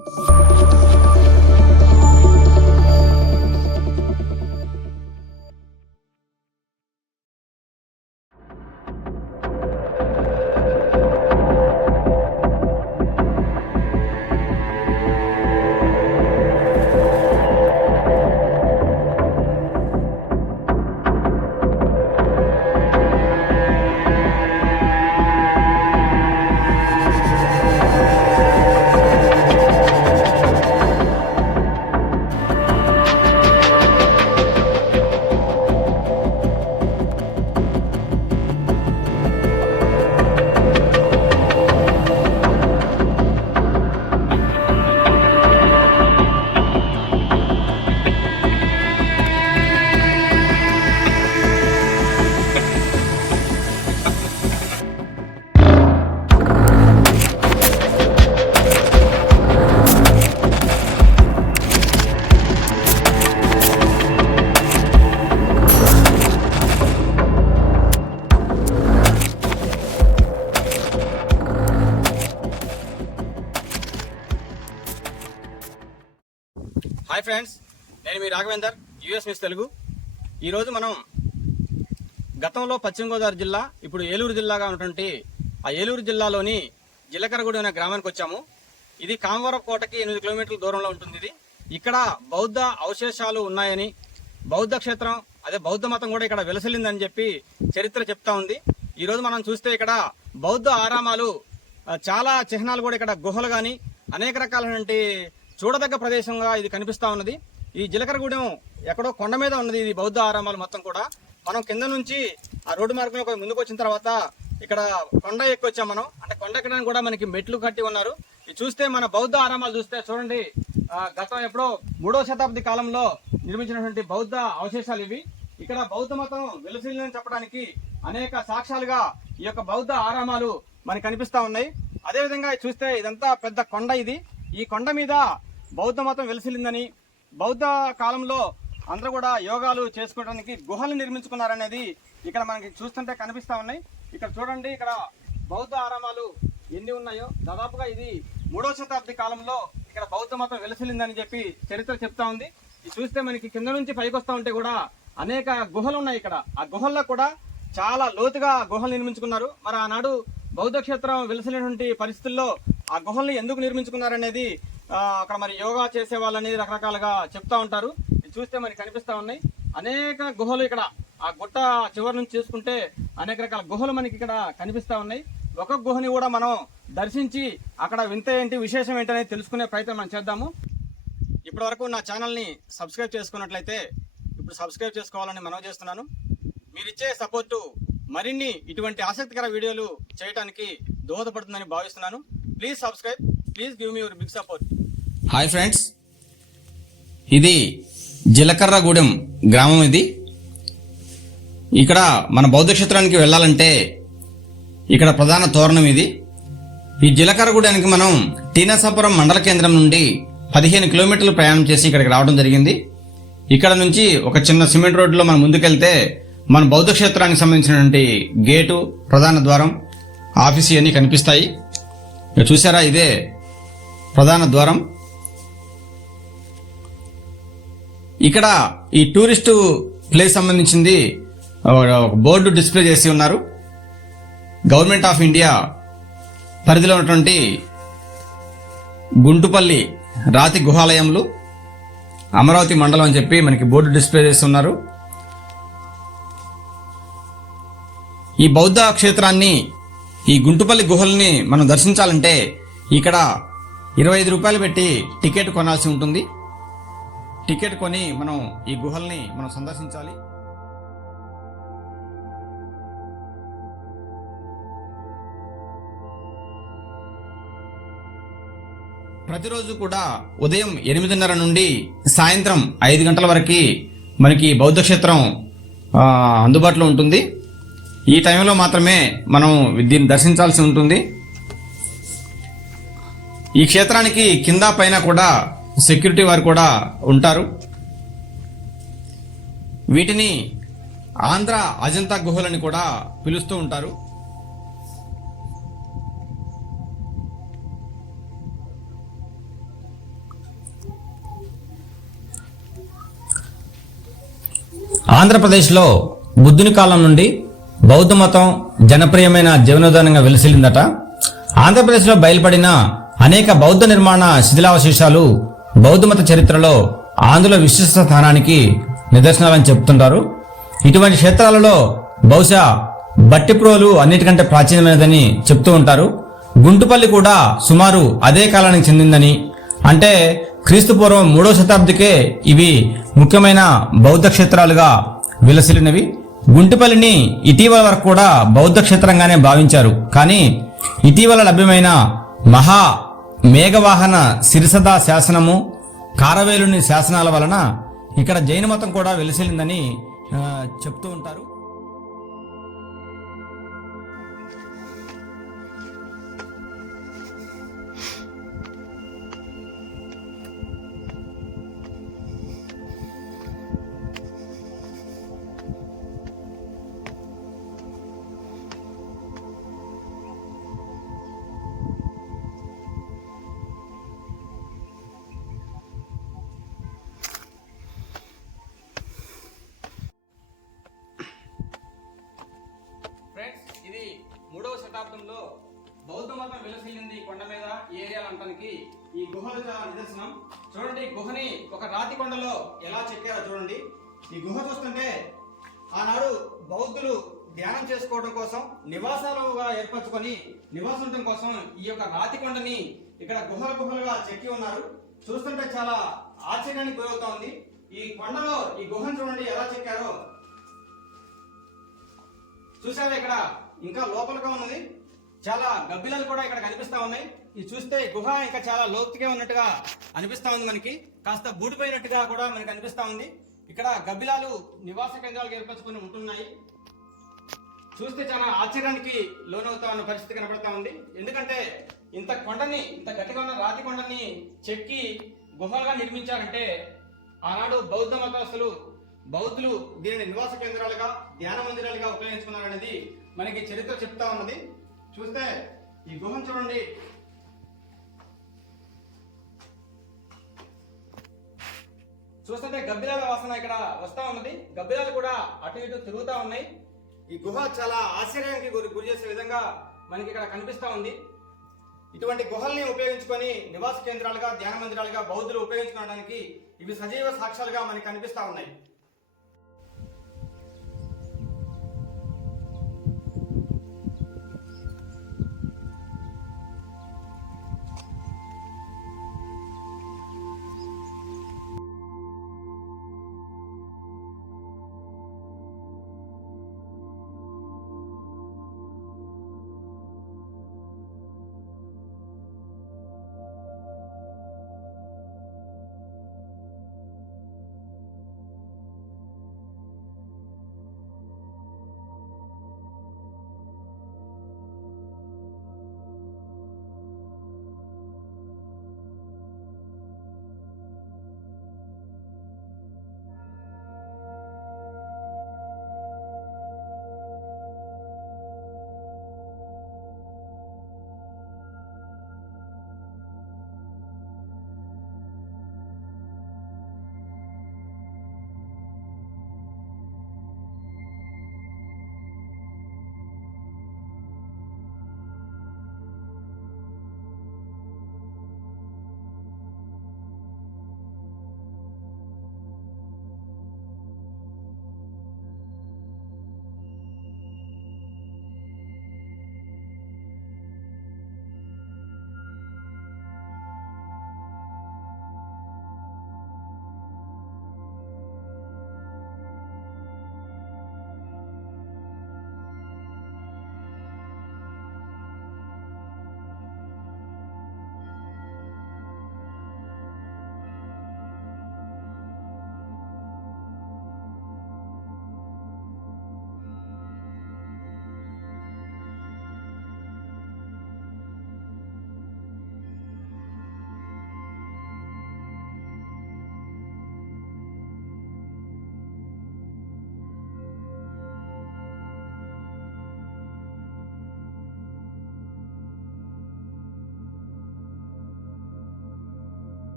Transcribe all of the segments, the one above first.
Hi friends, నేను మీ Raghavender, US miss Telugu. ఈరోజు మనం గతంలో పశ్చిమ గోదావరి జిల్లా, ఇప్పుడు ఏలూరు జిల్లాగా ఉన్నటువంటి ఆ ఏలూరు జిల్లాలోని జిలకరగూడెం అనే గ్రామానికి వచ్చాము. ఇది కామవరపు కోటకి 8 కిలోమీటర్ల దూరంలో ఉంటుంది. ఇది ఇక్కడ బౌద్ధ అవశేషాలు ఉన్నాయని, బౌద్ధ క్షేత్రం, అదే బౌద్ధ మతం కూడా ఇక్కడ వెలసిల్లిందని చెప్పి చరిత్ర చెప్తా ఉంది. ఈరోజు మనం చూస్తే ఇక్కడ బౌద్ధ ఆరామాలు, చాలా చిహ్నాలు కూడా, ఇక్కడ గుహలు కానీ అనేక రకాలైనటువంటి చూడదగ్గ ప్రదేశంగా ఇది కనిపిస్తా ఉన్నది. ఈ జిలకరగూడెం ఎక్కడో కొండ మీద ఉన్నది. ఇది బౌద్ధ ఆరామాలు మొత్తం కూడా. మనం కింద నుంచి ఆ రోడ్డు మార్గంలో ముందుకు వచ్చిన తర్వాత ఇక్కడ కొండ ఎక్కి వచ్చాం మనం. అంటే కొండ ఎక్కడానికి కూడా మనకి మెట్లు కట్టి ఉన్నారు. ఇది చూస్తే మన బౌద్ధ ఆరామాలు చూస్తే చూడండి, గతం ఎప్పుడో 3వ శతాబ్ది కాలంలో నిర్మించినటువంటి బౌద్ధ అవశేషాలు ఇవి. ఇక్కడ బౌద్ధ మతం వెలసిల్లని చెప్పడానికి అనేక సాక్ష్యాలుగా ఈ యొక్క బౌద్ధ ఆరామాలు మనకి కనిపిస్తా ఉన్నాయి. అదేవిధంగా చూస్తే ఇదంతా పెద్ద కొండ. ఇది ఈ కొండ మీద బౌద్ధ మతం వెలసిల్లిందని, బౌద్ధ కాలంలో అందరూ కూడా యోగాలు చేసుకోవడానికి గుహలు నిర్మించుకున్నారనేది ఇక్కడ మనకి చూస్తుంటే కనిపిస్తా ఉన్నాయి. ఇక్కడ చూడండి, ఇక్కడ బౌద్ధ ఆరామాలు ఎన్ని ఉన్నాయో. దాదాపుగా ఇది 3వ శతాబ్ది కాలంలో ఇక్కడ బౌద్ధ మతం వెలసిల్లిందని చెప్పి చరిత్ర చెప్తా ఉంది. ఇది చూస్తే మనకి కింద నుంచి పైకి వస్తా ఉంటే కూడా అనేక గుహలు ఉన్నాయి ఇక్కడ. ఆ గుహల్లో కూడా చాలా లోతుగా గుహలు నిర్మించుకున్నారు. మరి ఆనాడు బౌద్ధ క్షేత్రం వెలసినటువంటి పరిస్థితుల్లో ఆ గుహల్ని ఎందుకు నిర్మించుకున్నారనేది అక్కడ మరి యోగా చేసే వాళ్ళని రకరకాలుగా చెప్తా ఉంటారు. ఇది చూస్తే మనకి కనిపిస్తా ఉన్నాయి అనేక గుహలు. ఇక్కడ ఆ గుట్ట చివరి నుంచి చూసుకుంటే అనేక రకాల గుహలు మనకి ఇక్కడ కనిపిస్తా ఉన్నాయి. ఒక్కొక్క గుహని కూడా మనం దర్శించి అక్కడ వింత ఏంటి, విశేషం ఏంటి అనేది తెలుసుకునే ప్రయత్నం మనం చేద్దాము. ఇప్పటి వరకు నా ఛానల్ని సబ్స్క్రైబ్ చేసుకున్నట్లయితే ఇప్పుడు సబ్స్క్రైబ్ చేసుకోవాలని మనవి చేస్తున్నాను. మీరిచ్చే సపోర్టు మరిన్ని ఇటువంటి ఆసక్తికర వీడియోలు చేయడానికి దోహదపడుతుందని భావిస్తున్నాను. Please subscribe, please give me your big support. Hi friends, ఇది జిలకర్రగూడెం గ్రామం. ఇది ఇక్కడ మన బౌద్ధ క్షేత్రానికి వెళ్ళాలంటే ఇక్కడ ప్రధాన తోరణం ఇది. ఈ జిలకర్రగూడెంకి మనం టీనసాపురం మండల కేంద్రం నుండి 15 కిలోమీటర్లు ప్రయాణం చేసి ఇక్కడికి రావడం జరిగింది. ఇక్కడ నుంచి ఒక చిన్న సిమెంట్ రోడ్లో మనం ముందుకెళ్తే మన బౌద్ధ క్షేత్రానికి సంబంధించినటువంటి గేటు, ప్రధాన ద్వారం, ఆఫీసు అన్నీ కనిపిస్తాయి. చూసారా, ఇదే ప్రధాన ద్వారం. ఇక్కడ ఈ టూరిస్టు ప్లేస్ సంబంధించింది ఒక బోర్డు డిస్ప్లే చేసి ఉన్నారు. గవర్నమెంట్ ఆఫ్ ఇండియా పరిధిలో ఉన్నటువంటి గుంటుపల్లి రాతి గుహాలయంలు, అమరావతి మండలం అని చెప్పి మనకి బోర్డు డిస్ప్లే చేసి ఉన్నారు. ఈ బౌద్ధ క్షేత్రాన్ని, ఈ గుంటుపల్లి గుహల్ని మనం దర్శించాలంటే ఇక్కడ 25 రూపాయలు పెట్టి టికెట్ కొనాల్సి ఉంటుంది. టికెట్ కొని మనం ఈ గుహల్ని మనం సందర్శించాలి. ప్రతిరోజు కూడా ఉదయం 8:30 నుండి సాయంత్రం 5 గంటల వరకు మనకి బౌద్ధ క్షేత్రం అందుబాటులో ఉంటుంది. ఈ టైంలో మాత్రమే మనం దీన్ని దర్శించాల్సి ఉంటుంది. ఈ క్షేత్రానికి కింద పైన కూడా సెక్యూరిటీ వారు కూడా ఉంటారు. వీటిని ఆంధ్ర అజంతా గుహలని కూడా పిలుస్తూ ఉంటారు. ఆంధ్రప్రదేశ్లో బుద్ధుని కాలం నుండి బౌద్ధ మతం జనప్రియమైన జీవనోధానంగా వెలిసిల్లిందట. ఆంధ్రప్రదేశ్లో బయలుపడిన అనేక బౌద్ధ నిర్మాణ శిథిలావశేషాలు బౌద్ధ మత చరిత్రలో ఆంధ్రుల విశిష్ట స్థానానికి నిదర్శనాలని చెప్తుంటారు. ఇటువంటి క్షేత్రాలలో బహుశా బట్టిప్రోలు అన్నిటికంటే ప్రాచీనమైనదని చెప్తూ ఉంటారు. గుంటుపల్లి కూడా సుమారు అదే కాలానికి చెందిందని, అంటే క్రీస్తు పూర్వం 3వ శతాబ్దికే ఇవి ముఖ్యమైన బౌద్ధ క్షేత్రాలుగా విలసిల్లినవి. గుంటుపల్లిని ఇటీవల వరకు కూడా బౌద్ధ క్షేత్రంగానే భావించారు. కానీ ఇటీవల లభ్యమైన మహా మేఘవాహన సిరిసదా శాసనము, కారవేలుని శాసనాల వలన ఇక్కడ జైన మతం కూడా వెలిసిల్లిందని చెప్తూ ఉంటారు. ఫ్రెండ్స్, ఇది 3వ శతాబ్దంలో బౌద్ధ మతం విలసిల్లింది కొండ మీద ఈ ఏరియా అంటానికి ఈ గుహలు చాలా నిదర్శనం. చూడండి, ఈ గుహని ఒక రాతి కొండలో ఎలా చెక్కారో చూడండి. ఈ గుహ చూస్తుంటే ఆనాడు బౌద్ధులు ధ్యానం చేసుకోవడం కోసం నివాసాలుగా ఏర్పరచుకొని నివాసం ఉండటం కోసం ఈ యొక్క రాతి కొండని ఇక్కడ గుహలుగా చెక్కి ఉన్నారు. చూస్తుంటే చాలా ఆశ్చర్యానికి గురవుతా ఉంది. ఈ కొండలో ఈ గుహను చూడండి ఎలా చెక్కారో. చూసారా, ఇక్కడ ఇంకా లోపలగా ఉన్నది. చాలా గబ్బిలాలు కూడా ఇక్కడ కనిపిస్తా ఉన్నాయి. ఇది చూస్తే గుహ ఇంకా చాలా లోతుగా ఉన్నట్టుగా అనిపిస్తా ఉంది. మనకి కాస్త బూడిపోయినట్టుగా కూడా మనకి అనిపిస్తా ఉంది. ఇక్కడ గబ్బిలాలు నివాస కేంద్రాలకు ఏర్పరచుకుని ఉంటున్నాయి. చూస్తే చాలా ఆశ్చర్యానికి లోనవుతా ఉన్న పరిస్థితి కనబడతా ఉంది. ఎందుకంటే ఇంత గట్టిగా ఉన్న రాతి కొండని చెక్కి గుహలుగా నిర్మించారంటే ఆనాడు బౌద్ధ మతస్థులు బౌద్ధులు దీనిని నివాస కేంద్రాలుగా ధ్యాన మందిరాలుగా ఉపయోగించుకున్నారనేది మనకి చరిత్ర చెప్తా ఉన్నది. చూస్తే ఈ గుహను చూడండి. చూస్తుంటే గబ్బిలాల వాసన ఇక్కడ వస్తా ఉన్నది. గబ్బిలాలు కూడా అటు ఇటు తిరుగుతా ఉన్నాయి. ఈ గుహ చాలా ఆశ్చర్యానికి గురి చేసే విధంగా మనకి ఇక్కడ కనిపిస్తా ఉంది. ఇటువంటి గుహల్ని ఉపయోగించుకొని నివాస కేంద్రాలుగా ధ్యాన మందిరాలుగా బౌద్ధులు ఉపయోగించుకోవడానికి ఇవి సజీవ సాక్ష్యాలుగా మనకి కనిపిస్తా ఉన్నాయి.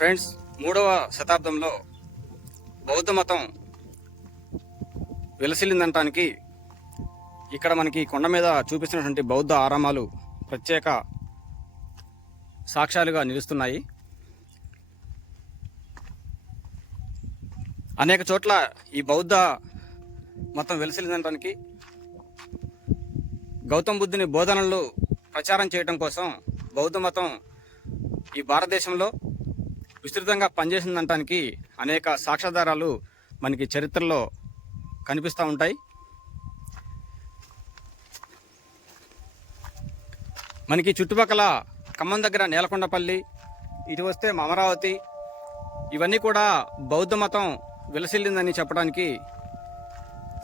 ఫ్రెండ్స్, 3వ శతాబ్దంలో బౌద్ధ మతం వెలసిల్లిందనటానికి ఇక్కడ మనకి కొండ మీద చూపిస్తున్నటువంటి బౌద్ధ ఆరామాలు ప్రత్యేక సాక్ష్యాలుగా నిలుస్తున్నాయి. అనేక చోట్ల ఈ బౌద్ధ మతం వెలసిల్లిందనటానికి గౌతమ బుద్ధుని బోధనలు ప్రచారం చేయడం కోసం బౌద్ధ మతం ఈ భారతదేశంలో విస్తృతంగా పనిచేసిందనటానికి అనేక సాక్ష్యాధారాలు మనకి చరిత్రలో కనిపిస్తూ ఉంటాయి. మనకి చుట్టుపక్కల ఖమ్మం దగ్గర నేలకొండపల్లి, ఇటు వస్తే అమరావతి, ఇవన్నీ కూడా బౌద్ధ మతం విలసిల్లిందని చెప్పడానికి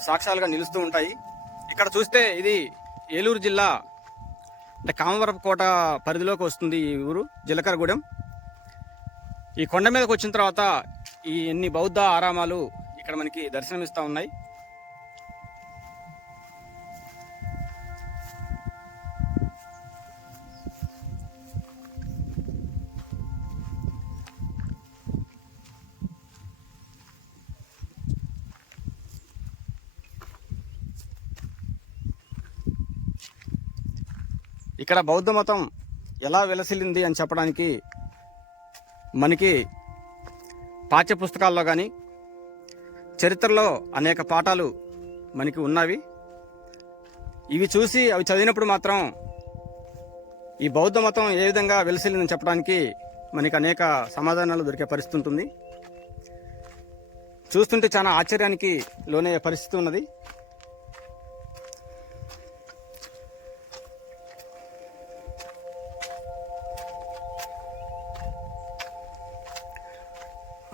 సాక్ష్యాలుగా నిలుస్తూ ఉంటాయి. ఇక్కడ చూస్తే ఇది ఏలూరు జిల్లా అంటే కామవరపు కోట పరిధిలోకి వస్తుంది ఈ ఊరు జీలకర్రగూడెం. ఈ కొండ మీదకి వచ్చిన తర్వాత ఈ ఎన్ని బౌద్ధ ఆరామాలు ఇక్కడ మనకి దర్శనమిస్తూ ఉన్నాయి. ఇక్కడ బౌద్ధ మతం ఎలా విలసిల్లింది అని చెప్పడానికి మనకి పాఠ్య పుస్తకాల్లో కానీ చరిత్రలో అనేక పాఠాలు మనకి ఉన్నవి. ఇవి చూసి అవి చదివినప్పుడు మాత్రం ఈ బౌద్ధ మతం ఏ విధంగా వెలసిల్లిందని చెప్పడానికి మనకి అనేక సమాధానాలు దొరికే పరిస్థితి ఉంటుంది. చూస్తుంటే చాలా ఆశ్చర్యానికి లోనయ్యే పరిస్థితి ఉన్నది.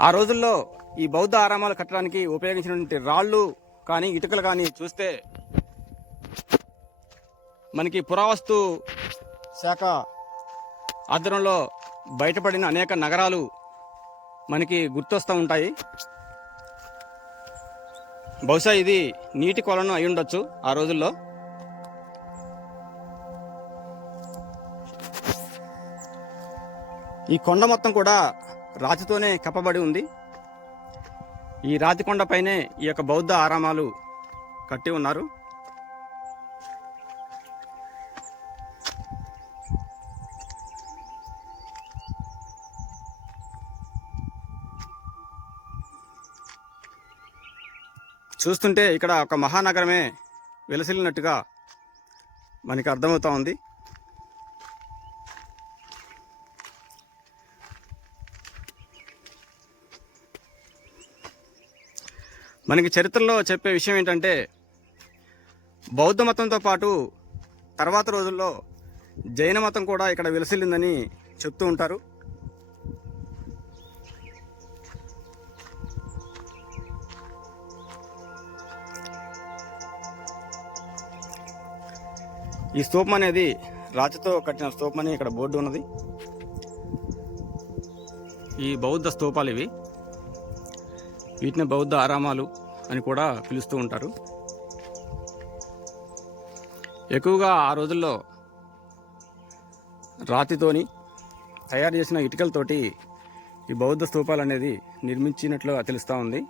ఆ రోజుల్లో ఈ బౌద్ధ ఆరామాలు కట్టడానికి ఉపయోగించినటువంటి రాళ్ళు కానీ ఇటుకలు కానీ చూస్తే మనకి పురావస్తు శాఖ ఆధ్వర్యంలో బయటపడిన అనేక నగరాలు మనకి గుర్తొస్తూ ఉంటాయి. బహుశా ఇది నీటి కొలను అయి ఉండొచ్చు ఆ రోజుల్లో. ఈ కొండ మొత్తం కూడా రాతితోనే కప్పబడి ఉంది. ఈ రాతి కొండపైనే ఈ యొక్క బౌద్ధ ఆరామాలు కట్టి ఉన్నారు. చూస్తుంటే ఇక్కడ ఒక మహానగరమే వెలసిల్లినట్టుగా మనకి అర్థమవుతా ఉంది. మనకి చరిత్రలో చెప్పే విషయం ఏంటంటే బౌద్ధ మతంతో పాటు తర్వాత రోజుల్లో జైన మతం కూడా ఇక్కడ విలసిల్లిందని చెప్తూ ఉంటారు. ఈ స్తూపం అనేది రాతితో కట్టిన స్తూపం అని ఇక్కడ బోర్డు ఉన్నది. ఈ బౌద్ధ స్తూపాలు ఇవి. వీటిని బౌద్ధ ఆరామాలు అని కూడా పిలుస్తూ ఉంటారు. ఎక్కువగా ఆ రోజుల్లో రాతితోని తయారు చేసిన ఇటుకలతోటి ఈ బౌద్ధ స్తూపాలు అనేది నిర్మించినట్లు తెలుస్తూ ఉంది.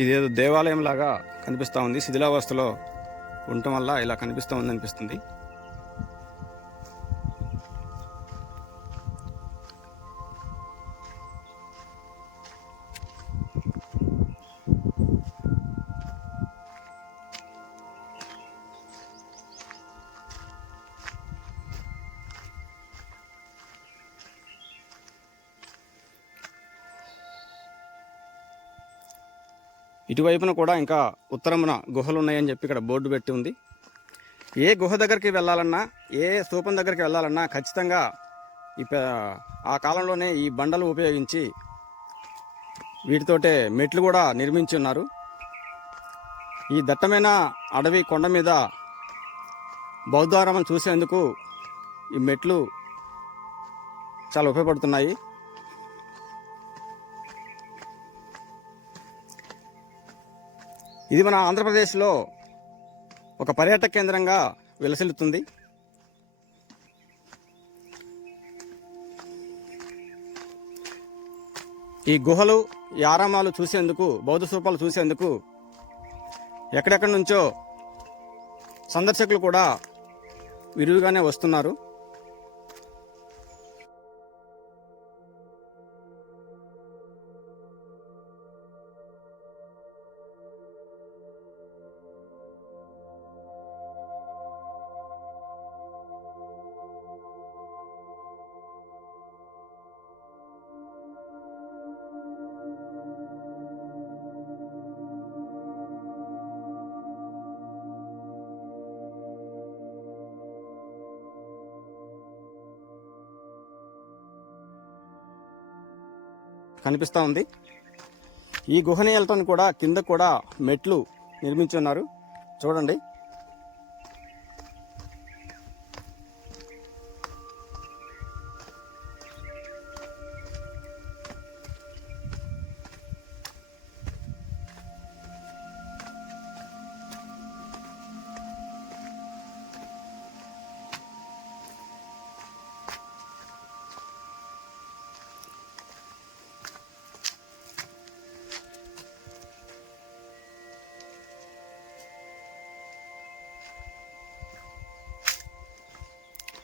ఇదేదో దేవాలయం లాగా కనిపిస్తూ ఉంది. శిథిలావస్థలో ఉండటం వల్ల ఇలా కనిపిస్తూ ఉంది అనిపిస్తుంది. ఇటువైపున కూడా ఇంకా ఉత్తరమున గుహలు ఉన్నాయని చెప్పి ఇక్కడ బోర్డు పెట్టి ఉంది. ఏ గుహ దగ్గరికి వెళ్ళాలన్నా, ఏ స్తూపం దగ్గరికి వెళ్ళాలన్నా ఖచ్చితంగా ఆ కాలంలోనే ఈ బండలు ఉపయోగించి వీటితోటే మెట్లు కూడా నిర్మించి ఉన్నారు. ఈ దట్టమైన అడవి కొండ మీద బౌద్ధారామం చూసేందుకు ఈ మెట్లు చాలా ఉపయోగపడుతున్నాయి. ఇది మన ఆంధ్రప్రదేశ్లో ఒక పర్యాటక కేంద్రంగా విలసిల్లుతుంది. ఈ గుహలు, ఈ ఆరామాలు చూసేందుకు, బౌద్ధ స్తూపాలు చూసేందుకు ఎక్కడెక్కడి నుంచో సందర్శకులు కూడా విరివిగానే వస్తున్నారు. కనిపిస్తూ ఉంది. ఈ గుహని వెళ్ళటానికి కూడా కింద కూడా మెట్లు నిర్మించి ఉన్నారు. చూడండి.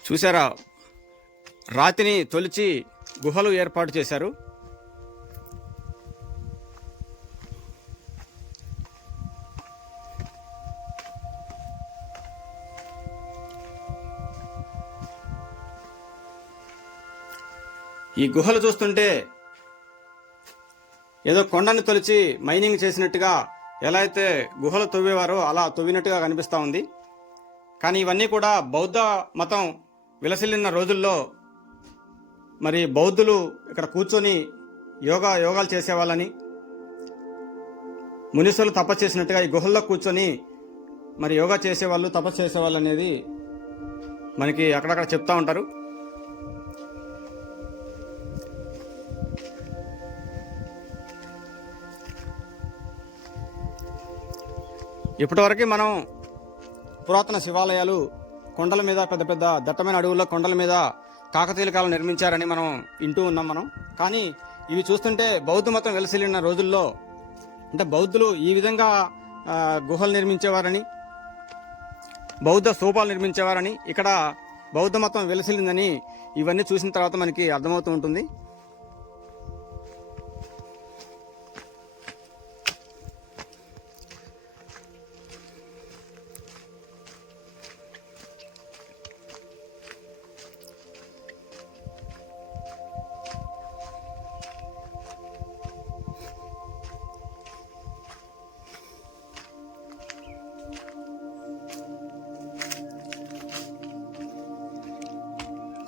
చూసారా, రాతిని తొలిచి గుహలు ఏర్పాటు చేశారు. ఈ గుహలు చూస్తుంటే ఏదో కొండని తొలిచి మైనింగ్ చేసినట్టుగా ఎలా అయితే గుహలు తవ్వేవారో అలా తవ్వినట్టుగా కనిపిస్తూ ఉంది. కానీ ఇవన్నీ కూడా బౌద్ధ మతం విలసిల్లిన రోజుల్లో మరి బౌద్ధులు ఇక్కడ కూర్చొని యోగాలు చేసేవాళ్ళని, మునీశ్వరులు తపస్సు చేసినట్టుగా ఈ గుహల్లో కూర్చొని మరి యోగా చేసేవాళ్ళు, తపస్సు చేసేవాళ్ళు అనేది మనకి అక్కడక్కడ చెప్తా ఉంటారు. ఇప్పటివరకు మనం పురాతన శివాలయాలు కొండల మీద, పెద్ద పెద్ద దట్టమైన అడవుల్లో కొండల మీద కాకతీయుల కాలం నిర్మించారని మనం వింటూ ఉన్నాం. కానీ ఇవి చూస్తుంటే బౌద్ధ మతం వెలసిల్లిన రోజుల్లో, అంటే బౌద్ధులు ఈ విధంగా గుహలు నిర్మించేవారని, బౌద్ధ స్తూపాలు నిర్మించేవారని, ఇక్కడ బౌద్ధ మతం వెలసిల్లిందని ఇవన్నీ చూసిన తర్వాత మనకి అర్థమవుతూ ఉంటుంది.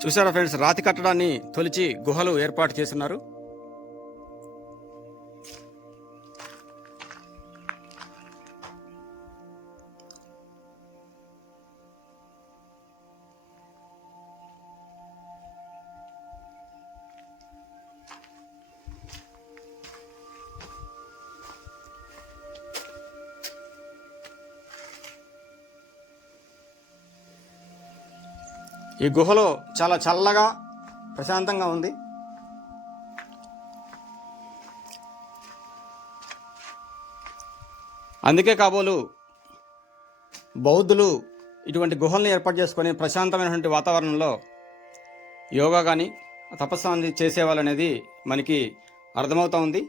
చూసారా ఫ్రెండ్స్, రాతి కట్టడాన్ని తొలిచి గుహలు ఏర్పాటు చేస్తున్నారు. ఈ గుహలో చాలా చల్లగా, ప్రశాంతంగా ఉంది. అందుకే కాబోలు బౌద్ధులు ఇటువంటి గుహల్ని ఏర్పాటు చేసుకొని ప్రశాంతమైనటువంటి వాతావరణంలో యోగా కానీ తపస్సు అనేది చేసేవాళ్ళు అనేది మనకి అర్థమవుతూ ఉంది.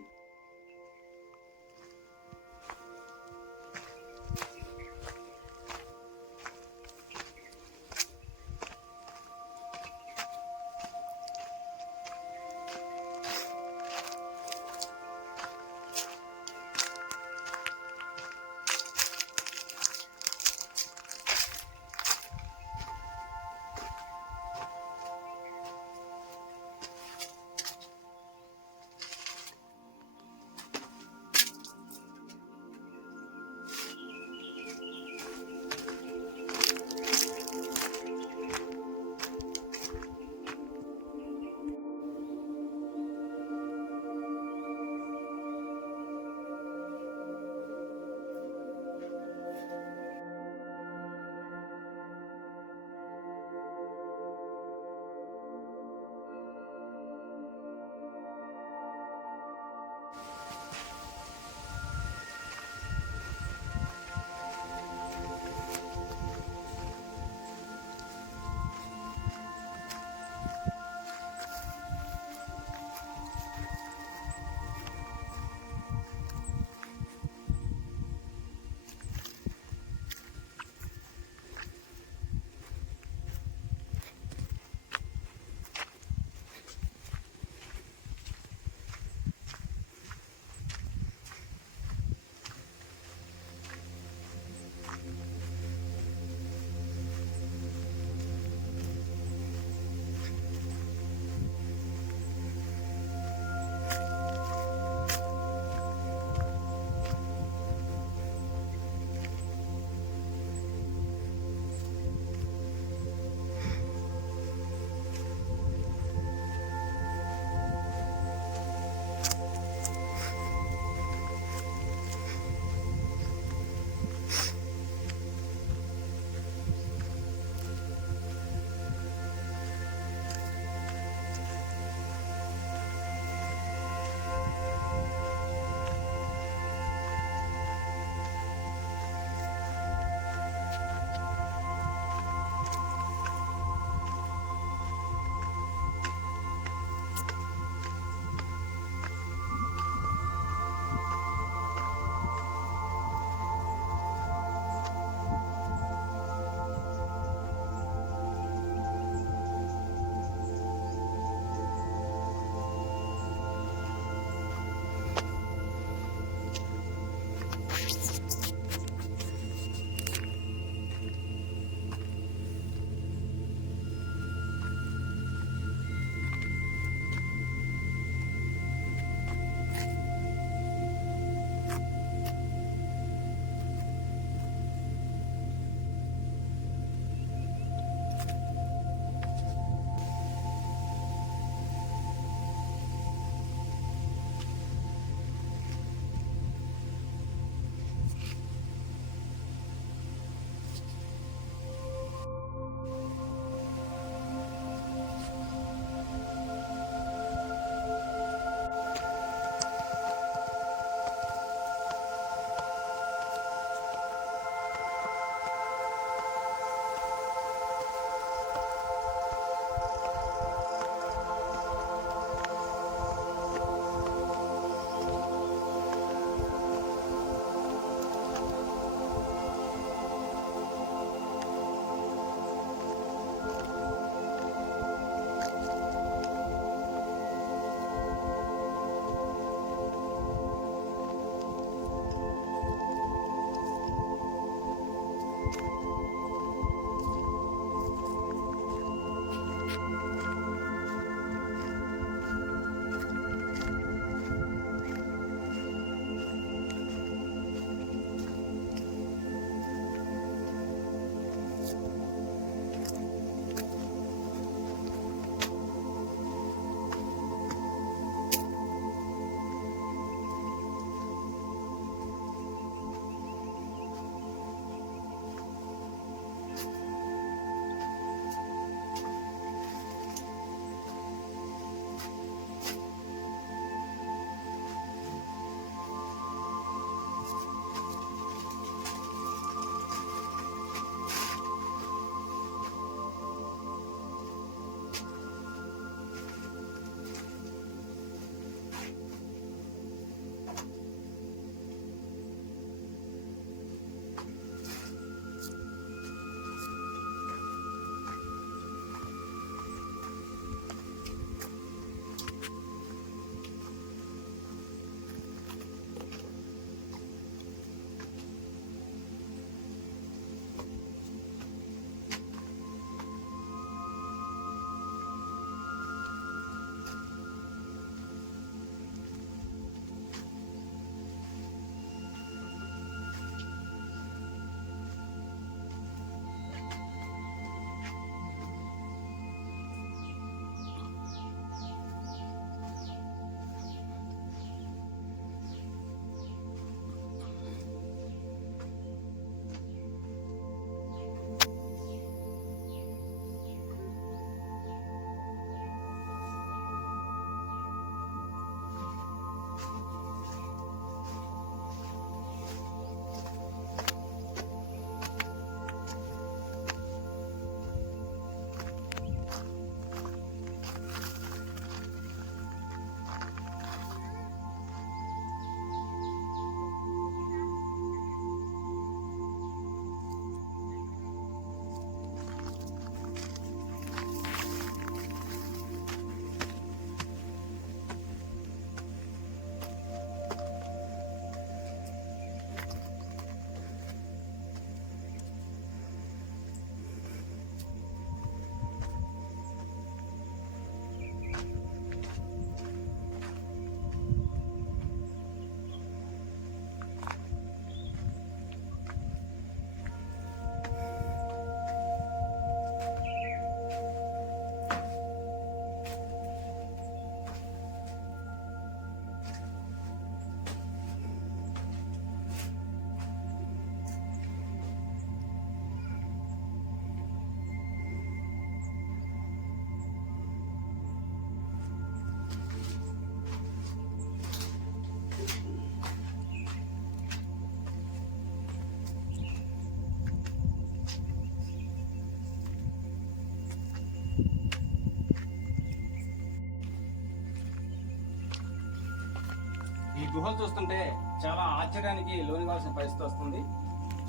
ఈ గుహలు చూస్తుంటే చాలా ఆశ్చర్యానికి లోనివ్వాల్సిన పరిస్థితి వస్తుంది.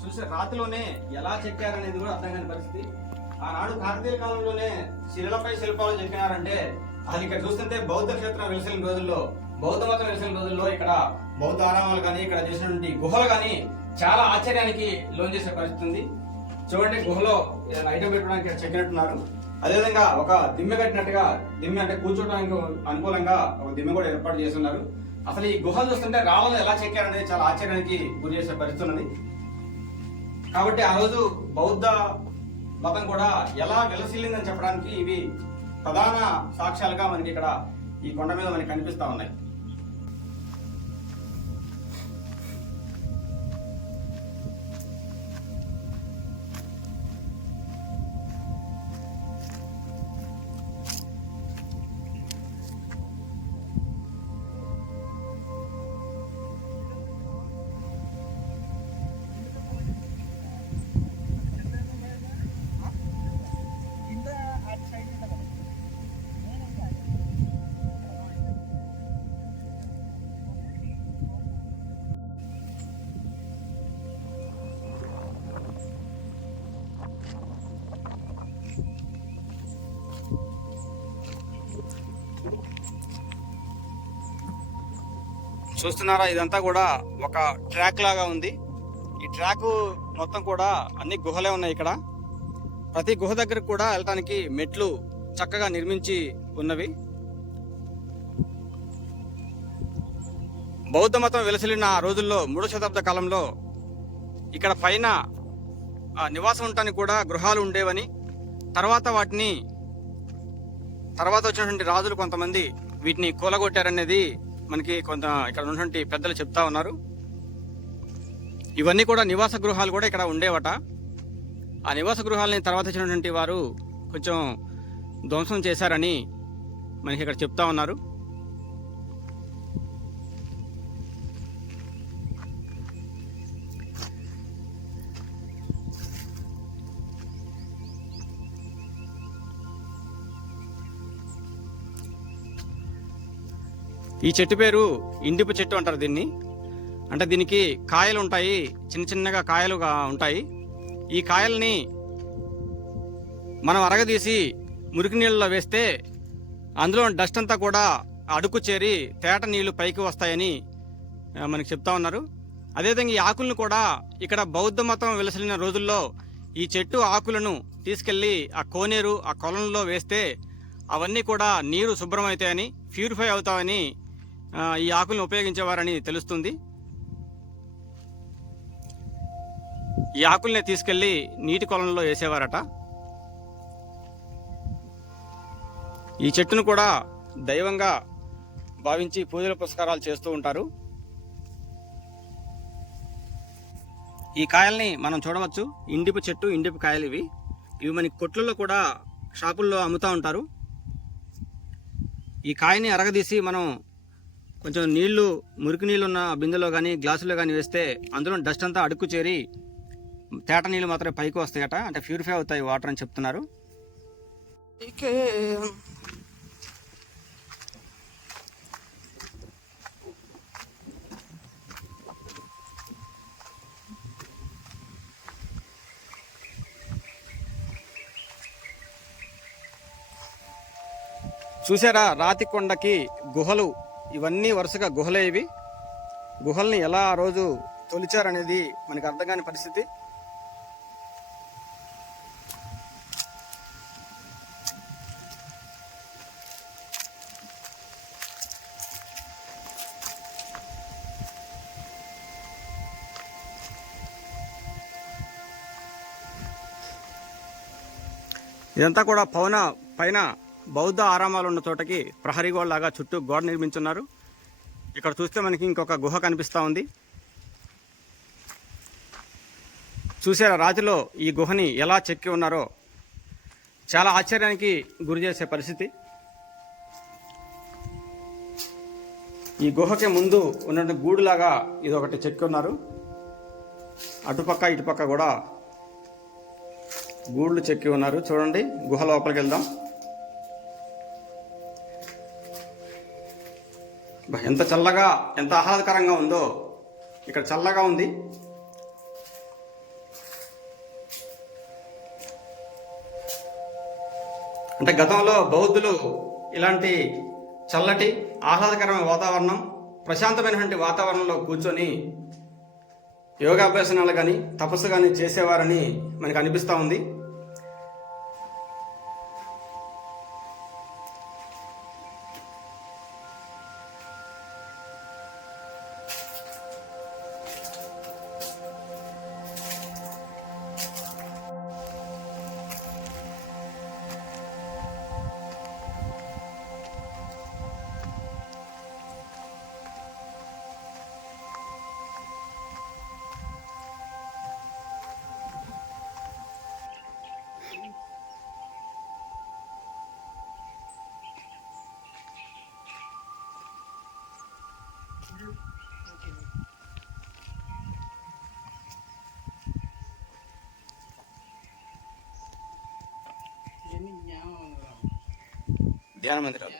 చూసే రాతిలోనే ఎలా చెక్కారనేది కూడా అర్థం కాని పరిస్థితి. ఆనాడు కాకతీయ కాలంలోనే శిలలపై శిల్పాలు చెక్కినారంటే అది ఇక్కడ చూస్తుంటే బౌద్ధ క్షేత్రం వెలిసిన రోజుల్లో, బౌద్ధ మతం వెలిసిన రోజుల్లో ఇక్కడ బౌద్ధ ఆరామాలు కానీ ఇక్కడ చేసినటువంటి గుహలు కానీ చాలా ఆశ్చర్యానికి లోన్ చేసే పరిస్థితి ఉంది. చూడండి, గుహలో ఏదైనా ఐటమ్ పెట్టడానికి చెక్కినట్టున్నారు. అదేవిధంగా ఒక దిమ్మె కట్టినట్టుగా, దిమ్మె అంటే కూర్చోడానికి అనుకూలంగా ఒక దిమ్మె కూడా ఏర్పాటు చేస్తున్నారు. అసలు ఈ గుహలు చూస్తుంటే రాళ్ళను ఎలా చెక్కారనేది చాలా ఆశ్చర్యానికి గురి చేసే పరిస్థితి ఉన్నది. కాబట్టి ఆ రోజు బౌద్ధ మతం కూడా ఎలా వెలసిల్లిందని చెప్పడానికి ఇవి ప్రధాన సాక్ష్యాలుగా మనకి ఇక్కడ ఈ కొండ మీద మనకి కనిపిస్తా ఉన్నాయి. చూస్తున్నారా, ఇదంతా కూడా ఒక ట్రాక్ లాగా ఉంది. ఈ ట్రాక్ మొత్తం కూడా అన్ని గుహలే ఉన్నాయి. ఇక్కడ ప్రతి గుహ దగ్గర కూడా వెళ్ళటానికి మెట్లు చక్కగా నిర్మించి ఉన్నవి. బౌద్ధ మతం వెలసిల్లిన రోజుల్లో 3వ శతాబ్ద కాలంలో ఇక్కడ పైన నివాసం ఉండటానికి కూడా గృహాలు ఉండేవని, తర్వాత వచ్చినటువంటి రాజులు కొంతమంది వీటిని కూలగొట్టారనేది మనకి కొంత ఇక్కడ ఉన్నటువంటి పెద్దలు చెప్తా ఉన్నారు. ఇవన్నీ కూడా నివాస గృహాలు కూడా ఇక్కడ ఉండేవట. ఆ నివాస గృహాలని తర్వాత వచ్చినటువంటి వారు కొంచెం ధ్వంసం చేశారని మనకి ఇక్కడ చెప్తా ఉన్నారు. ఈ చెట్టు పేరు ఇండిపు చెట్టు అంటారు దీన్ని. అంటే దీనికి కాయలు ఉంటాయి, చిన్న చిన్నగా కాయలుగా ఉంటాయి. ఈ కాయల్ని మనం అరగదీసి మురికి నీళ్ళలో వేస్తే అందులో డస్ట్ అంతా కూడా అడుగు చేరి తేట నీళ్లు పైకి వస్తాయని మనకి చెప్తా ఉన్నారు. అదేవిధంగా ఈ ఆకులను కూడా ఇక్కడ బౌద్ధ మతం వెలసిల్లిన రోజుల్లో ఈ చెట్టు ఆకులను తీసుకెళ్లి ఆ కోనేరు, ఆ కొలంలో వేస్తే అవన్నీ కూడా నీరు శుభ్రమవుతాయని, ప్యూరిఫై అవుతాయని ఈ ఆకులను ఉపయోగించేవారని తెలుస్తుంది. ఈ ఆకుల్ని తీసుకెళ్లి నీటి కొలంలో వేసేవారట. ఈ చెట్టును కూడా దైవంగా భావించి పూజల పురస్కారాలు చేస్తూ ఉంటారు. ఈ కాయల్ని మనం చూడవచ్చు. ఇండిపు చెట్టు, ఇండిపు కాయలు ఇవి మనకి కొట్లలో కూడా, షాపుల్లో అమ్ముతూ ఉంటారు. ఈ కాయని అరగదీసి మనం కొంచెం నీళ్లు, మురికి నీళ్ళు ఉన్న బిందెలో కానీ గ్లాసులో కానీ వేస్తే అందులో డస్ట్ అంతా అడుక్కు చేరి తేట నీళ్ళు మాత్రమే పైకి వస్తాయట. అంటే ప్యూరిఫై అవుతాయి వాటర్ అని చెప్తున్నారు. చూసారా, రాతి కొండకి గుహలు, ఇవన్నీ వరుసగా గుహలే. ఇవి గుహల్ని ఎలా ఆ రోజు తొలిచారనేది మనకు అర్థం కాని పరిస్థితి. ఇదంతా కూడా పైన బౌద్ధ ఆరామాలు ఉన్న చోటకి ప్రహరీ గోడ లాగా చుట్టూ గోడ నిర్మించున్నారు. ఇక్కడ చూస్తే మనకి ఇంకొక గుహ కనిపిస్తూ ఉంది. చూసారా, రాతిలో ఈ గుహని ఎలా చెక్కి ఉన్నారో చాలా ఆశ్చర్యానికి గురి చేసే పరిస్థితి. ఈ గుహకి ముందు ఉన్న గూడులాగా ఇది ఒకటి చెక్కి ఉన్నారు. అటుపక్క ఇటుపక్క కూడా గూళ్ళు చెక్కి ఉన్నారు. చూడండి, గుహ లోపలికి వెళ్దాం. ఎంత చల్లగా, ఎంత ఆహ్లాదకరంగా ఉందో. ఇక్కడ చల్లగా ఉంది. అంటే గతంలో బౌద్ధులు ఇలాంటి చల్లటి ఆహ్లాదకరమైన వాతావరణం, ప్రశాంతమైనటువంటి వాతావరణంలో కూర్చొని యోగాభ్యాసనాలు కానీ తపస్సు కానీ చేసేవారని మనకు అనిపిస్తూ ఉంది. ధ్యాన మందిరాలు.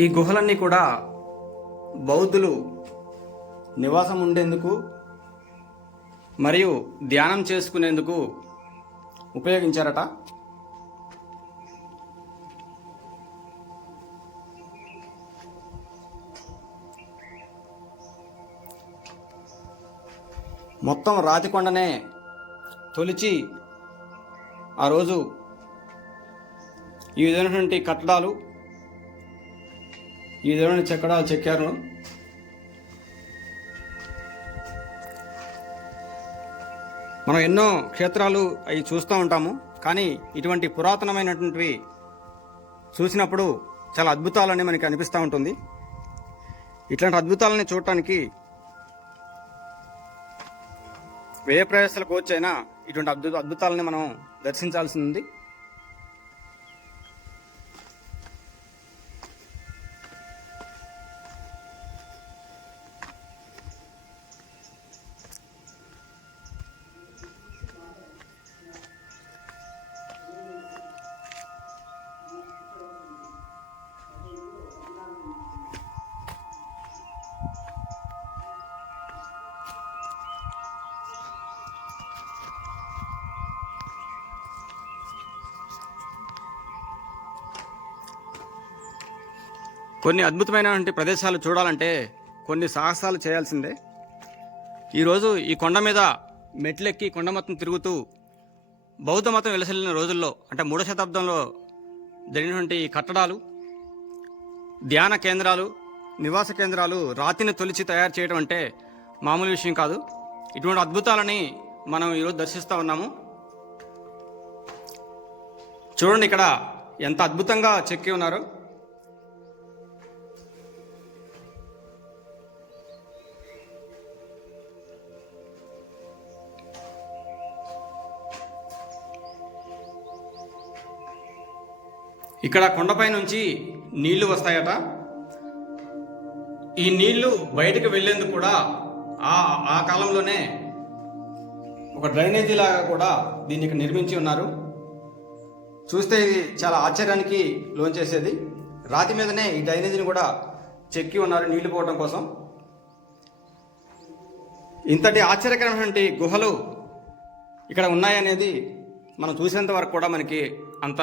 ఈ గుహలన్నీ కూడా బౌద్ధులు నివాసం ఉండేందుకు మరియు ధ్యానం చేసుకునేందుకు ఉపయోగించారట. మొత్తం రాతి కొండనే తొలిచి ఆ రోజు ఈ విధమైనటువంటి కట్టడాలు, ఈ విధమైన చెక్కడాలు చెక్కారు. మనం ఎన్నో క్షేత్రాలు అవి చూస్తూ ఉంటాము, కానీ ఇటువంటి పురాతనమైనటువంటివి చూసినప్పుడు చాలా అద్భుతాలని మనకి అనిపిస్తూ ఉంటుంది. ఇట్లాంటి అద్భుతాలని చూడటానికి వ్యయ ప్రయాసాలకు వచ్చైనా ఇటువంటి అద్భుతాలని మనం దర్శించాల్సి ఉంది. కొన్ని అద్భుతమైనటువంటి ప్రదేశాలు చూడాలంటే కొన్ని సాహసాలు చేయాల్సిందే. ఈరోజు ఈ కొండ మీద మెట్లెక్కి కొండ మొత్తం తిరుగుతూ బౌద్ధ మతం వెలసిల్లిన రోజుల్లో, అంటే 3వ శతాబ్దంలో జరిగినటువంటి ఈ కట్టడాలు, ధ్యాన కేంద్రాలు, నివాస కేంద్రాలు రాతిని తొలిచి తయారు చేయడం అంటే మామూలు విషయం కాదు. ఇటువంటి అద్భుతాలని మనం ఈరోజు దర్శిస్తూ ఉన్నాము. చూడండి ఇక్కడ ఎంత అద్భుతంగా చెక్కి ఉన్నారో. ఇక్కడ కొండపై నుంచి నీళ్లు వస్తాయట. ఈ నీళ్లు బయటకు వెళ్లేందుకు కూడా ఆ కాలంలోనే ఒక డ్రైనేజీ లాగా కూడా దీన్ని ఇక్కడ నిర్మించి ఉన్నారు. చూస్తే ఇది చాలా ఆశ్చర్యానికి లోంచేసేది. రాతి మీదనే ఈ డ్రైనేజీని కూడా చెక్కి ఉన్నారు నీళ్లు పోవడం కోసం. ఇంతటి ఆశ్చర్యకరమైనటువంటి గుహలు ఇక్కడ ఉన్నాయనేది మనం చూసేంత వరకు కూడా మనకి అంత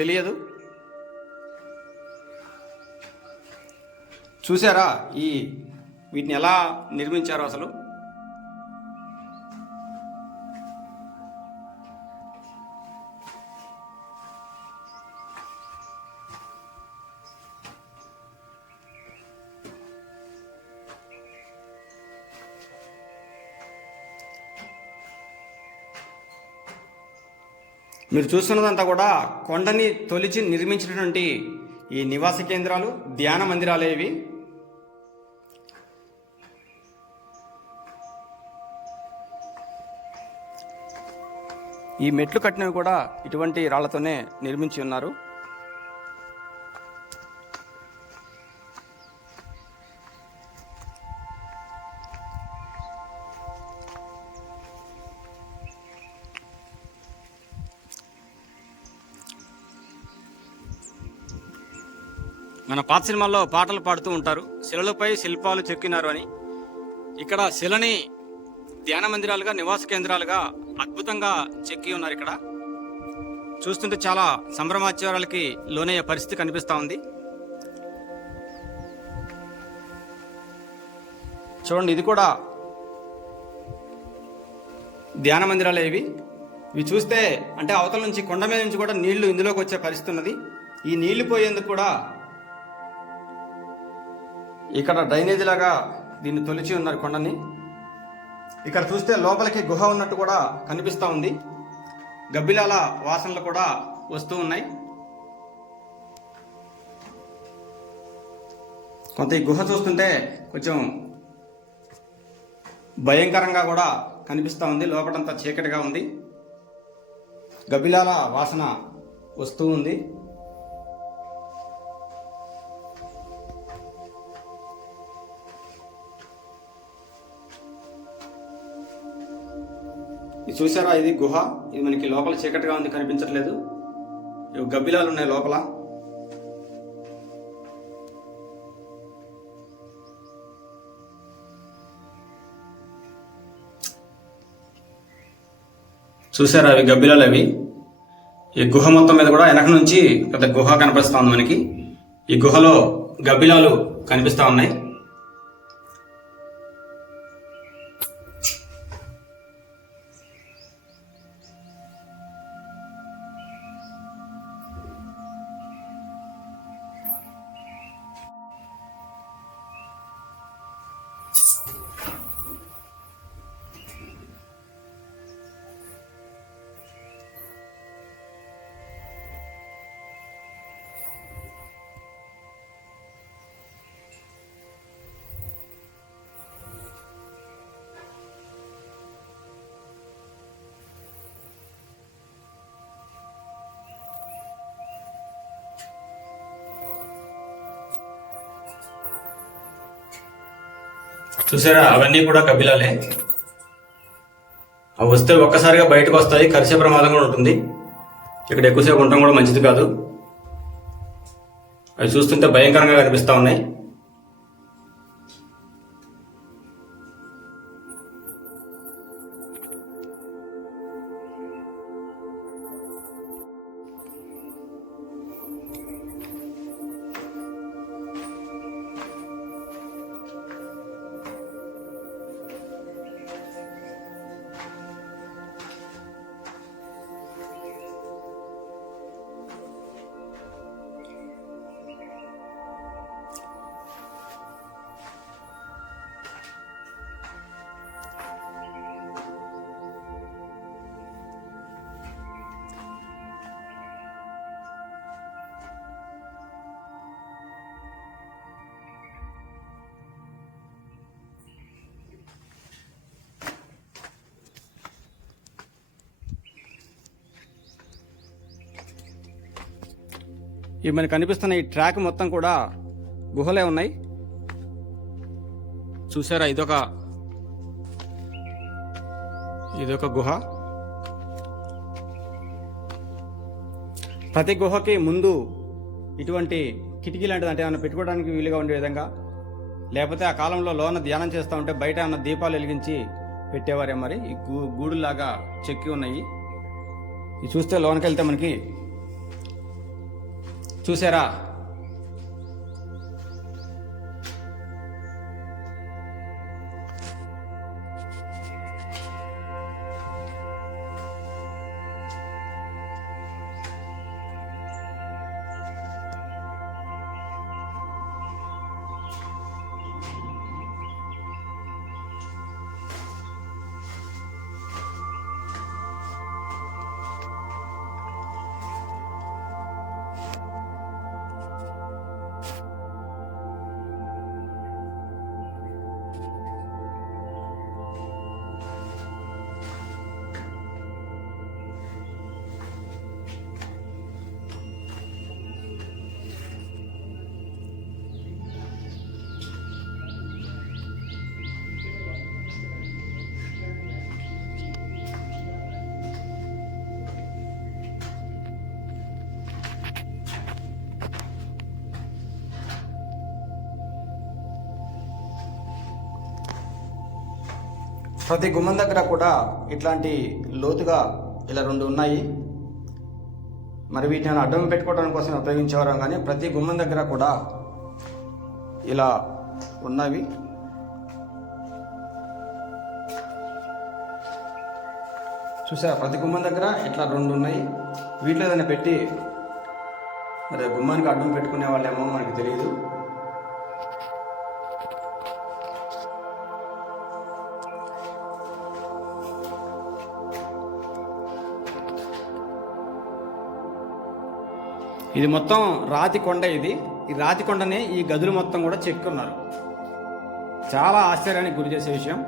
తెలియదు. చూసారా వీటిని ఎలా నిర్మించారో అసలు. మీరు చూస్తున్నదంతా కూడా కొండని తొలిచి నిర్మించినటువంటి ఈ నివాస కేంద్రాలు, ధ్యాన మందిరాలు ఇవి. ఈ మెట్లు కట్టినవి కూడా ఇటువంటి రాళ్లతోనే నిర్మించి ఉన్నారు. మన పాత సినిమాల్లో పాటలు పాడుతూ ఉంటారు, శిలలపై శిల్పాలు చెక్కినారు అని. ఇక్కడ శిలని ధ్యాన మందిరాలుగా, నివాస కేంద్రాలుగా అద్భుతంగా చెక్కి ఉన్నారు. ఇక్కడ చూస్తుంటే చాలా సంభ్రమాచారాలకి లోనయ్యే పరిస్థితి కనిపిస్తూ ఉంది. చూడండి, ఇది కూడా ధ్యాన మందిరాలే ఇవి. ఇవి చూస్తే అంటే అవతల నుంచి, కొండ మీద నుంచి కూడా నీళ్లు ఇందులోకి వచ్చే పరిస్థితి ఉన్నది. ఈ నీళ్లు పోయేందుకు కూడా ఇక్కడ డ్రైనేజీ లాగా దీన్ని తొలిచి ఉన్నారు కొండని. ఇక్కడ చూస్తే లోపలికి గుహ ఉన్నట్టు కూడా కనిపిస్తూ ఉంది. గబ్బిలాల వాసనలు కూడా వస్తూ ఉన్నాయి. కొంత ఈ గుహ చూస్తుంటే కొంచెం భయంకరంగా కూడా కనిపిస్తూ ఉంది. లోపలంతా చీకటిగా ఉంది, గబ్బిలాల వాసన వస్తూ ఉంది. ఇది చూసారా, ఇది గుహ. ఇది మనకి లోపల చీకటిగా ఉంది, కనిపించట్లేదు. గబ్బిలాలు ఉన్నాయి లోపల. చూసారా, అవి గబ్బిలాలు. అవి ఈ గుహ మొత్తం మీద కూడా వెనక నుంచి పెద్ద గుహ కనిపిస్తా ఉంది మనకి. ఈ గుహలో గబ్బిలాలు కనిపిస్తా ఉన్నాయి. చూసారా, అవన్నీ కూడా గబ్బిలాలే. అవి వస్తే ఒక్కసారిగా బయటకు వస్తాయి, కరిసే ప్రమాదం కూడా ఉంటుంది. ఇక్కడ ఎక్కువసేపు ఉండటం కూడా మంచిది కాదు. అవి చూస్తుంటే భయంకరంగా కనిపిస్తూ ఉన్నాయి. ఇవి మనకు కనిపిస్తున్న ఈ ట్రాక్ మొత్తం కూడా గుహలే ఉన్నాయి. చూసారా, ఇదొక గుహ. ప్రతి గుహకి ముందు ఇటువంటి కిటికీ లాంటిది, అంటే ఏమైనా పెట్టుకోవడానికి వీలుగా ఉండే విధంగా, లేకపోతే ఆ కాలంలో లోన ధ్యానం చేస్తూ ఉంటే బయట ఏమన్నా దీపాలు వెలిగించి పెట్టేవారే. మరి ఈ గూడులాగా చెక్కి ఉన్నాయి. ఇది చూస్తే లోనకి వెళ్తే మనకి, చూసారా, ప్రతి గుమ్మం దగ్గర కూడా ఇట్లాంటి లోతుగా ఇలా 2 ఉన్నాయి. మరి వీటిని అడ్డం పెట్టుకోవడం కోసం ఉపయోగించేవారు, కానీ ప్రతి గుమ్మం దగ్గర కూడా ఇలా ఉన్నవి. చూసారా, ప్రతి గుమ్మం దగ్గర ఇట్లా 2 ఉన్నాయి. వీటిలో ఏదైనా పెట్టి మరి గుమ్మానికి అడ్డం పెట్టుకునే వాళ్ళేమో మనకు తెలియదు. ఇది మొత్తం రాతి కొండ. ఈ రాతి కొండనే ఈ గదులు మొత్తం కూడా చెక్కున్నారు. చాలా ఆశ్చర్యానికి గురి చేసే విషయం.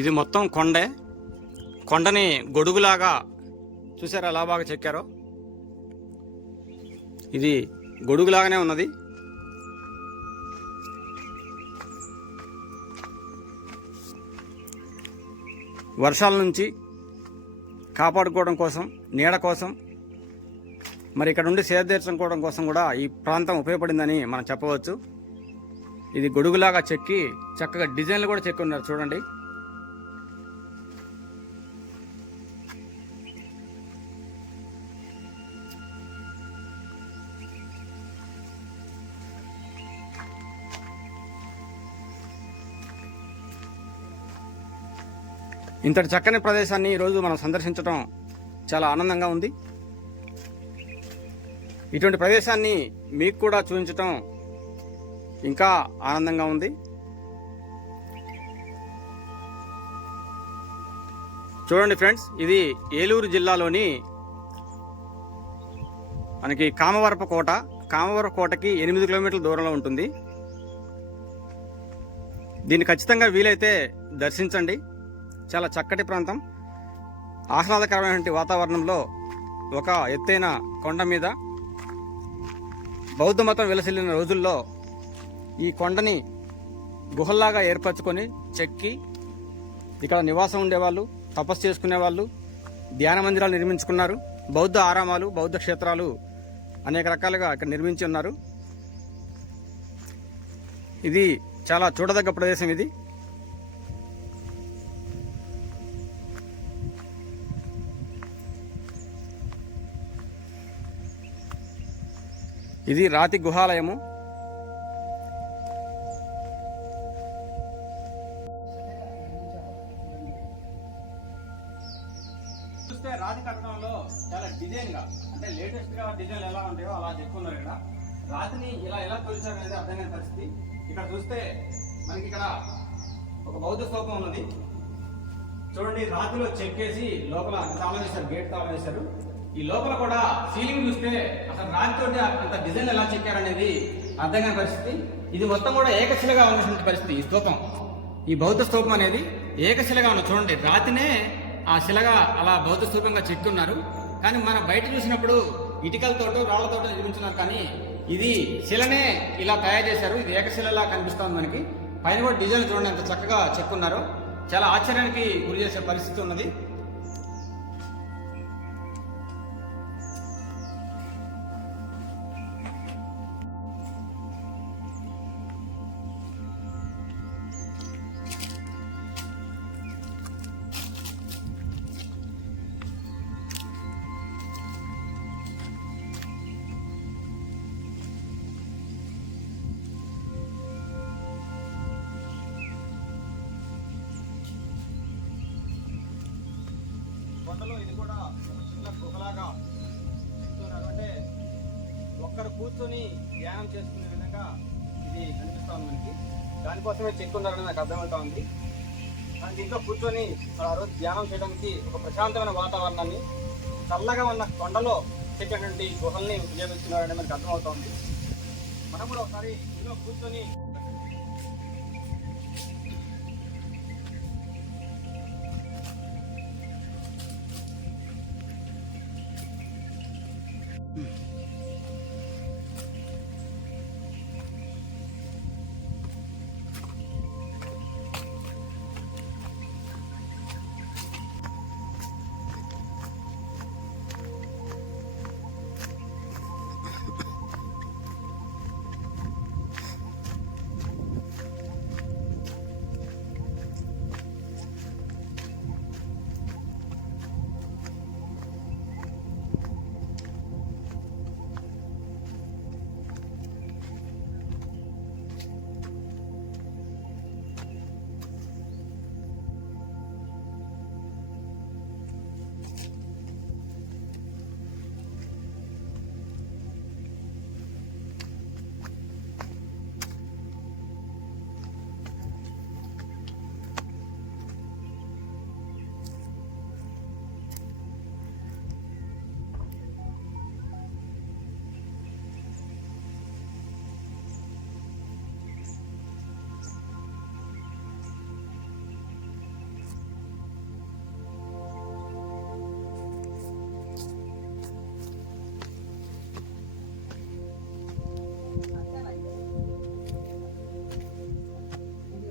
ఇది మొత్తం కొండే. కొండని గొడుగులాగా చూసారా ఎలా బాగా చెక్కారో. ఇది గొడుగులాగానే ఉన్నది. వర్షాల నుంచి కాపాడుకోవడం కోసం, నీడ కోసం, మరి ఇక్కడ నుండి సేద తీర్చుకోవడం కోసం కూడా ఈ ప్రాంతం ఉపయోగపడిందని మనం చెప్పవచ్చు. ఇది గొడుగులాగా చెక్కి చక్కగా డిజైన్లు కూడా చెక్కి ఉన్నారు చూడండి. ఇంతటి చక్కని ప్రదేశాన్ని ఈరోజు మనం సందర్శించడం చాలా ఆనందంగా ఉంది. ఇటువంటి ప్రదేశాన్ని మీకు కూడా చూపించటం ఇంకా ఆనందంగా ఉంది. చూడండి ఫ్రెండ్స్, ఇది ఏలూరు జిల్లాలోని మనకి కామవరపు కోట. కామవరపు కోటకి 8 కిలోమీటర్ల దూరంలో ఉంటుంది. దీన్ని ఖచ్చితంగా వీలైతే దర్శించండి. చాలా చక్కటి ప్రాంతం. ఆహ్లాదకరమైన వాతావరణంలో ఒక ఎత్తైన కొండ మీద బౌద్ధ మతం విలసిల్లిన రోజుల్లో ఈ కొండని గుహల్లాగా ఏర్పరచుకొని చెక్కి ఇక్కడ నివాసం ఉండేవాళ్ళు, తపస్సు చేసుకునేవాళ్ళు, ధ్యాన మందిరాలు నిర్మించుకున్నారు. బౌద్ధ ఆరామాలు, బౌద్ధ క్షేత్రాలు అనేక రకాలుగా ఇక్కడ నిర్మించి ఉన్నారు. ఇది చాలా చూడదగ్గ ప్రదేశం. ఇది రాతి గుహాలయము. చూస్తే రాతి కట్టడంలో చాలా డిజైన్ గా, అంటే లేటెస్ట్ గా డిజైన్ ఎలా ఉంటాయో అలా చెప్పుకున్నారు. ఇక్కడ రాతిని ఎలా తొలిచారు అనేది అర్థం కాని పరిస్థితి. ఇక్కడ చూస్తే మనకి ఇక్కడ ఒక బౌద్ధ స్తూపం ఉన్నది చూడండి. రాతిలో చెక్కేసి లోపల తాళం వేశారు, గేట్ తాళం వేశారు. ఈ లోపల కూడా సీలింగ్ చూస్తే అసలు రాతితోటి అంత డిజైన్ ఎలా చెక్కారనేది అర్థం కాని పరిస్థితి. ఇది మొత్తం కూడా ఏకశిలగా ఉన్నటువంటి పరిస్థితి. ఈ స్తూపం, ఈ బౌద్ధ స్తూపం అనేది ఏకశిలగా ఉన్న చూడండి. రాతినే ఆ శిలగా అలా బౌద్ధ స్తూపంగా చెక్కున్నారు. కానీ మనం బయట చూసినప్పుడు ఇటుకలతోటో రాళ్లతోటో నిర్మించున్నారు. కానీ ఇది శిలనే ఇలా తయారు చేశారు. ఇది ఏకశిలలా కనిపిస్తుంది మనకి. పైన కూడా డిజైన్ చూడండి ఎంత చక్కగా చెక్కున్నారు. చాలా ఆశ్చర్యానికి గురి చేసే పరిస్థితి ఉన్నది. కొండలో ఇది కూడా ఒక చిన్న గుహలాగా చెప్తున్నారు. అంటే ఒక్కరు కూర్చొని ధ్యానం చేసుకునే విధంగా ఇది కనిపిస్తా ఉంది మనకి. దానికోసమే చెక్కున్నారని నాకు అర్థమవుతా ఉంది. కానీ దీంట్లో కూర్చొని ఆ రోజు ధ్యానం చేయడానికి ఒక ప్రశాంతమైన వాతావరణాన్ని, చల్లగా ఉన్న కొండలో చెక్కినటువంటి గుహల్ని ఉపయోగిస్తున్నారని మనకు అర్థమవుతోంది. మనం కూడా ఒకసారి ఇందులో కూర్చొని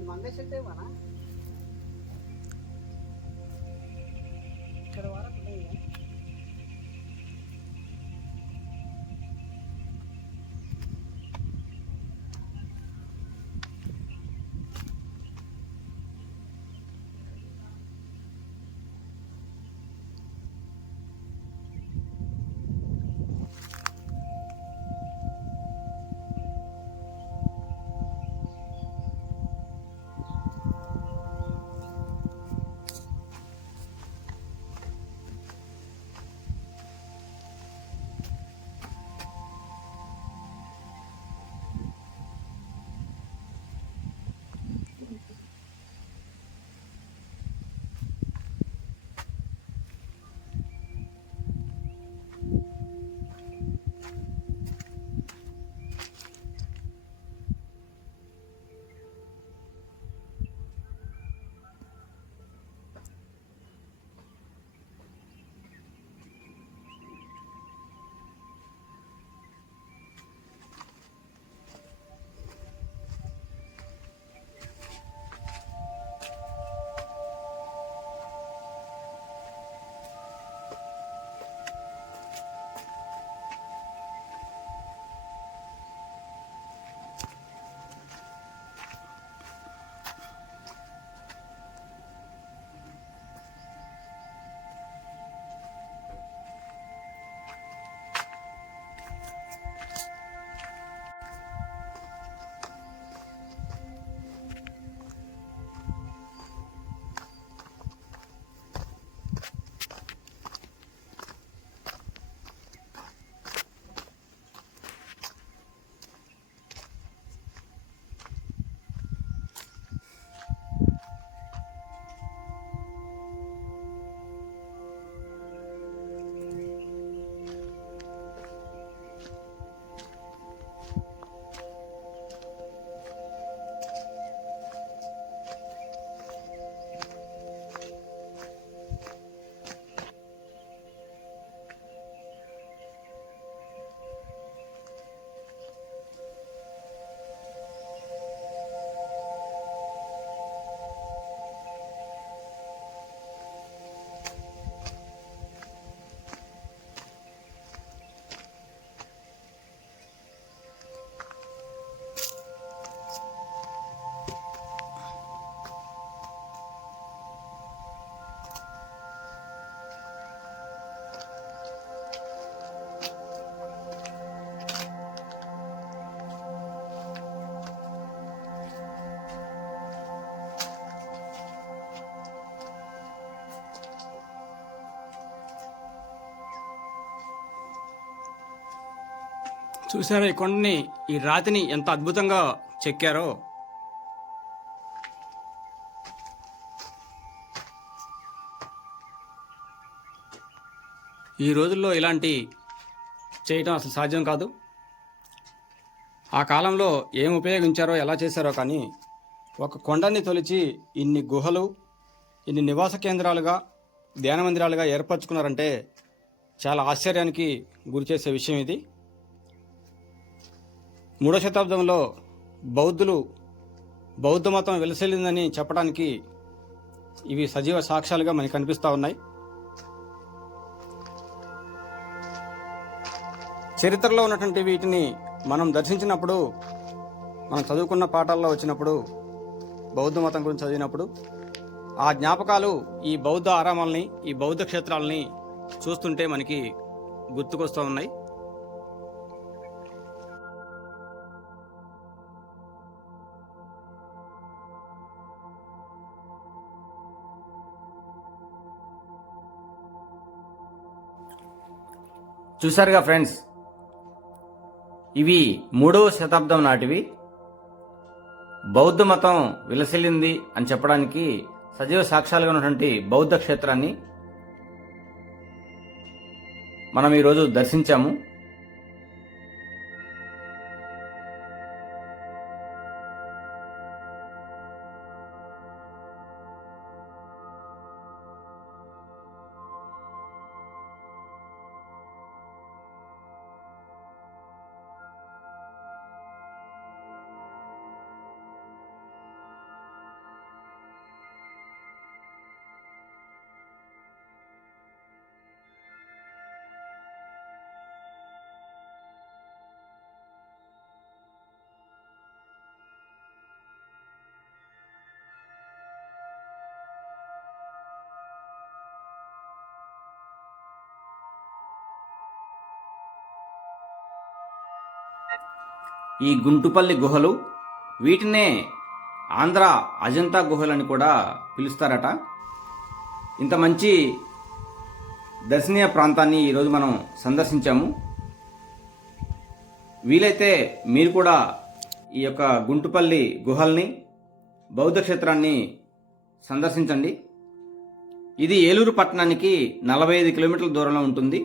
మంగశెట్టేవనా ఇక్కడ వరకు ఉన్నాయి. చూసారా ఈ కొండని, ఈ రాతిని ఎంత అద్భుతంగా చెక్కారో. ఈ రోజుల్లో ఇలాంటి చేయటం అసలు సాధ్యం కాదు. ఆ కాలంలో ఏం ఉపయోగించారో ఎలా చేశారో కానీ ఒక కొండని తొలిచి ఇన్ని గుహలు, ఇన్ని నివాస కేంద్రాలుగా, ధ్యాన మందిరాలుగా ఏర్పరచుకున్నారంటే చాలా ఆశ్చర్యానికి గురిచేసే విషయం ఇది. 3వ శతాబ్దంలో బౌద్ధ మతం వెలసిల్లిందని చెప్పడానికి ఇవి సజీవ సాక్ష్యాలుగా మనకు కనిపిస్తూ ఉన్నాయి. చరిత్రలో ఉన్నటువంటి వీటిని మనం దర్శించినప్పుడు, మనం చదువుకున్న పాఠాల్లో వచ్చినప్పుడు, బౌద్ధ మతం గురించి చదివినప్పుడు ఆ జ్ఞాపకాలు ఈ బౌద్ధ ఆరామాలని, ఈ బౌద్ధ క్షేత్రాలని చూస్తుంటే మనకి గుర్తుకొస్తూ ఉన్నాయి. చూసారుగా ఫ్రెండ్స్, ఇవి 3వ శతాబ్దం నాటివి. బౌద్ధ మతం విలసిల్లింది అని చెప్పడానికి సజీవ సాక్ష్యాలుగా ఉన్నటువంటి బౌద్ధ క్షేత్రాన్ని మనం ఈరోజు దర్శించాము. ఈ గుంటుపల్లి గుహలు, వీటినే ఆంధ్ర అజంతా గుహలని కూడా పిలుస్తారట. ఇంత మంచి దర్శనీయ ప్రాంతాన్ని ఈరోజు మనం సందర్శించాము. వీలైతే మీరు కూడా ఈ యొక్క గుంటుపల్లి గుహల్ని, బౌద్ధ క్షేత్రాన్ని సందర్శించండి. ఇది ఏలూరు పట్టణానికి 45 కిలోమీటర్ల దూరంలో ఉంటుంది.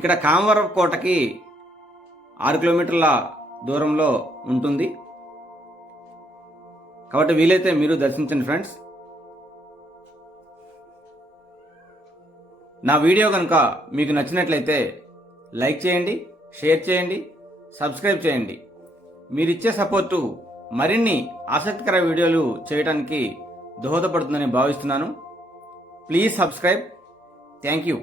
ఇక్కడ కామవరం కోటకి 6 కిలోమీటర్ల దూరంలో ఉంటుంది. కాబట్టి వీలైతే మీరు దర్శించండి ఫ్రెండ్స్. నా వీడియో కనుక మీకు నచ్చినట్లయితే లైక్ చేయండి, షేర్ చేయండి, సబ్స్క్రైబ్ చేయండి. మీరిచ్చే సపోర్టు మరిన్ని ఆసక్తికర వీడియోలు చేయడానికి దోహదపడుతుందని భావిస్తున్నాను. Please subscribe. Thank you.